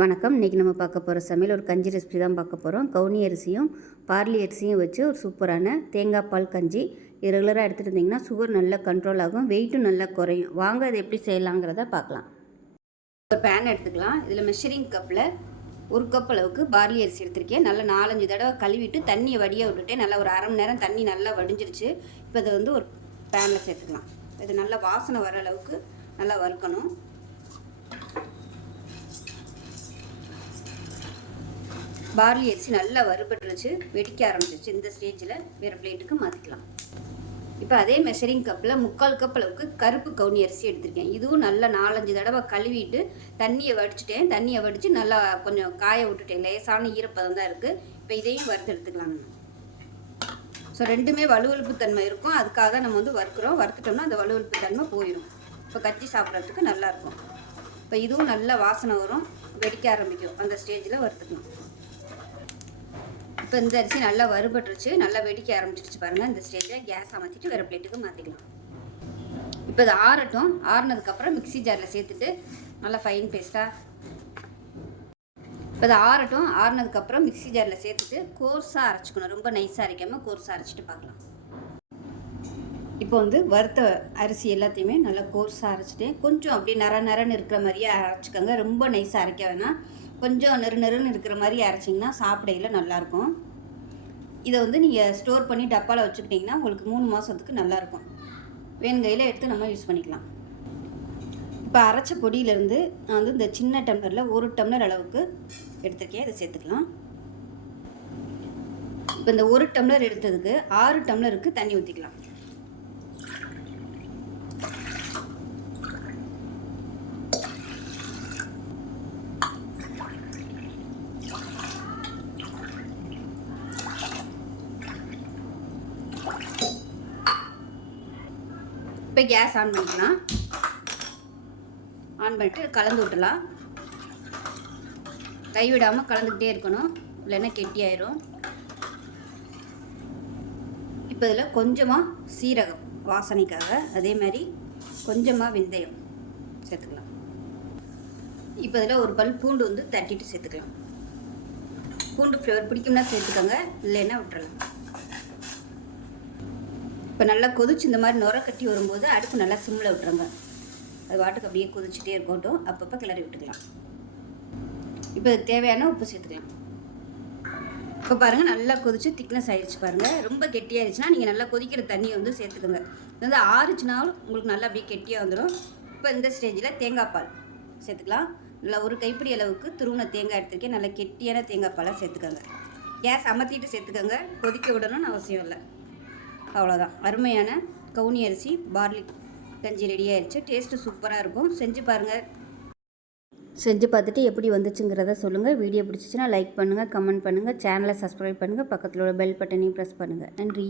வணக்கம். இன்றைக்கி நம்ம பார்க்க போகிற சமையல் ஒரு கஞ்சி ரெசிபி தான் பார்க்க போகிறோம் கவுனி அரிசியும் பார்லி அரிசியும் வச்சு ஒரு சூப்பரான தேங்காய் பால் கஞ்சி. இது ரெகுலராக எடுத்துகிட்டு இருந்தீங்கன்னா சுகர் நல்லா கண்ட்ரோல் ஆகும். வெயிட்டும் நல்லா குறையும். வாங்க அதை எப்படி செய்யலாங்கிறத பார்க்கலாம். ஒரு பேன் எடுத்துக்கலாம். இதில் மெஷரிங் கப்பில் ஒரு கப் அளவுக்கு பார்லி அரிசி எடுத்திருக்கேன். நல்லா நாலஞ்சு தடவை கழுவிட்டு தண்ணியை வடிய விட்டுட்டு நல்லா ஒரு அரை மணி நேரம் தண்ணி நல்லா வடிஞ்சிருச்சு. இப்போ இதை வந்து ஒரு பேனில் சேர்த்துக்கலாம். இது நல்லா வாசனை வர அளவுக்கு நல்லா வறுக்கணும். பார்லி அரிசி நல்லா வறுபட்டுருச்சு வெடிக்க ஆரம்பிச்சிச்சு இந்த ஸ்டேஜில் வேறு பிளேட்டுக்கு மாற்றிக்கலாம் இப்போ அதே மெஷரிங் கப்பில் முக்கால் கப் அளவுக்கு கருப்பு கவுனி அரிசி எடுத்திருக்கேன். இதுவும் நல்லா நாலஞ்சு தடவை கழுவிட்டு தண்ணியை வடிச்சிட்டேன். தண்ணியை வடித்து நல்லா கொஞ்சம் காய விட்டுட்டேன். லேசான ஈரப்பதம் தான் இருக்குது இப்போ இதையும் வறுத்து எடுத்துக்கலாம் ஸோ ரெண்டுமே வலுவழுப்பு தன்மை இருக்கும். அதுக்காக நம்ம வந்து வறுக்கிறோம். வறுத்துட்டோம்னா அந்த வலுவழுப்பு தன்மை போயிடும் இப்போ கச்சி சாப்பிட்றதுக்கு நல்லாயிருக்கும் இப்போ இதுவும் நல்லா வாசனை வரும். வெடிக்க ஆரம்பிக்கும். அந்த ஸ்டேஜில் வறுத்துக்கணும் இப்போ இந்த அரிசி நல்லா வறுபட்டுருச்சு. நல்லா வெடிக்க ஆரம்பிச்சிருச்சு பாருங்கள் இந்த ஸ்டேஜில் கேஸ் அமைச்சிட்டு வேறு பிளேட்டுக்கு மாற்றிக்கலாம் இப்போ இது ஆறட்டும். ஆறுனதுக்கப்புறம் மிக்ஸி ஜாரில் சேர்த்துட்டு நல்லா ஃபைன் பேஸ்ட்டாக இப்போ இது ஆறட்டும். ஆறுனதுக்கப்புறம் மிக்ஸி ஜாரில் சேர்த்துட்டு கோர்ஸாக அரைச்சிக்கணும். ரொம்ப நைஸாக அரைக்காமல் கோர்ஸாக அரைச்சிட்டு பார்க்கலாம். இப்போ வந்து வறுத்த அரிசி எல்லாத்தையுமே நல்லா கோர்ஸாக அரைச்சிட்டேன். கொஞ்சம் அப்படியே நர நரன்னு இருக்கிற மாதிரியே அரைச்சிக்கோங்க. ரொம்ப நைஸாக அரைக்க வேணாம். கொஞ்சம் நெரு நெருன்னு இருக்கிற மாதிரி அரைச்சிங்கன்னா சாப்பிடையில் நல்லாயிருக்கும். இதை வந்து நீங்கள் ஸ்டோர் பண்ணி டப்பாவில் வச்சுக்கிட்டிங்கன்னா உங்களுக்கு மூணு மாதத்துக்கு நல்லாயிருக்கும். வேணுங்கையில் எடுத்து நம்ம யூஸ் பண்ணிக்கலாம். இப்போ அரைச்ச பொடியிலேருந்து நான் வந்து இந்த சின்ன டம்ளரில் ஒரு டம்ளர் அளவுக்கு எடுத்துருக்கேன். இதை சேர்த்துக்கலாம். இப்போ இந்த ஒரு டம்ளர் எடுத்ததுக்கு ஆறு டம்ளருக்கு தண்ணி ஊற்றிக்கலாம். இப்போ கேஸ் ஆன் பண்ணிக்கலாம். ஆன் பண்ணிட்டு கலந்து விட்டலாம். கை விடாமல் கலந்துக்கிட்டே இருக்கணும். இல்லைன்னா கெட்டியாயிரும் இப்போ இதில் கொஞ்சமாக சீரகம் வாசனைக்காக. அதே மாதிரி கொஞ்சமாக வெந்தயம் சேர்த்துக்கலாம். இப்போ இதில் ஒரு பல் பூண்டு வந்து தட்டிட்டு சேர்த்துக்கலாம். பூண்டு ஃப்ளேவர் பிடிக்கும்னா சேர்த்துக்கோங்க. இல்லைன்னா விட்டுறலாம். இப்போ நல்லா கொதிச்சு இந்த மாதிரி நுர கட்டி வரும்போது அடுப்பு நல்லா சிம்மில் விட்டுருங்க. அது வாட்டுக்கு அப்படியே கொதிச்சுட்டே இருக்கட்டும். அப்பப்போ கிளறி விட்டுக்கலாம். இப்போ தேவையான உப்பு சேர்த்துக்கலாம். இப்போ பாருங்கள் நல்லா கொதிச்சு திக்னஸ் ஆயிடுச்சு பாருங்கள் ரொம்ப கெட்டியாகிடுச்சுன்னா நீங்கள் நல்லா கொதிக்கிற தண்ணியை வந்து சேர்த்துக்கோங்க. இது வந்து ஆறுச்சுனாலும் உங்களுக்கு நல்லா அப்படியே கெட்டியாக வந்துடும் இப்போ இந்த ஸ்டேஜில் தேங்காய் பால் சேர்த்துக்கலாம். நல்லா ஒரு கைப்பிடி அளவுக்கு துருவின தேங்காய் எடுத்துருக்கேன். நல்லா கெட்டியான தேங்காய் பாலாக சேர்த்துக்கோங்க. கேஸ் அமர்த்திட்டு சேர்த்துக்கோங்க. கொதிக்க விடணும்னு அவசியம் இல்லை. அவ்வளோதான் அருமையான கவுனி அரிசி பார்லி கஞ்சி ரெடி ஆயிடுச்சு டேஸ்ட்டு சூப்பராக இருக்கும். செஞ்சு பாருங்கள் செஞ்சு பார்த்துட்டு எப்படி வந்துச்சுங்கிறத சொல்லுங்கள் வீடியோ பிடிச்சிச்சின்னா லைக் பண்ணுங்கள் கமெண்ட் பண்ணுங்கள் சேனலை சப்ஸ்கிரைப் பண்ணுங்கள் பக்கத்தில் உள்ள பெல் பட்டனையும் ப்ரெஸ் பண்ணுங்கள் நன்றி.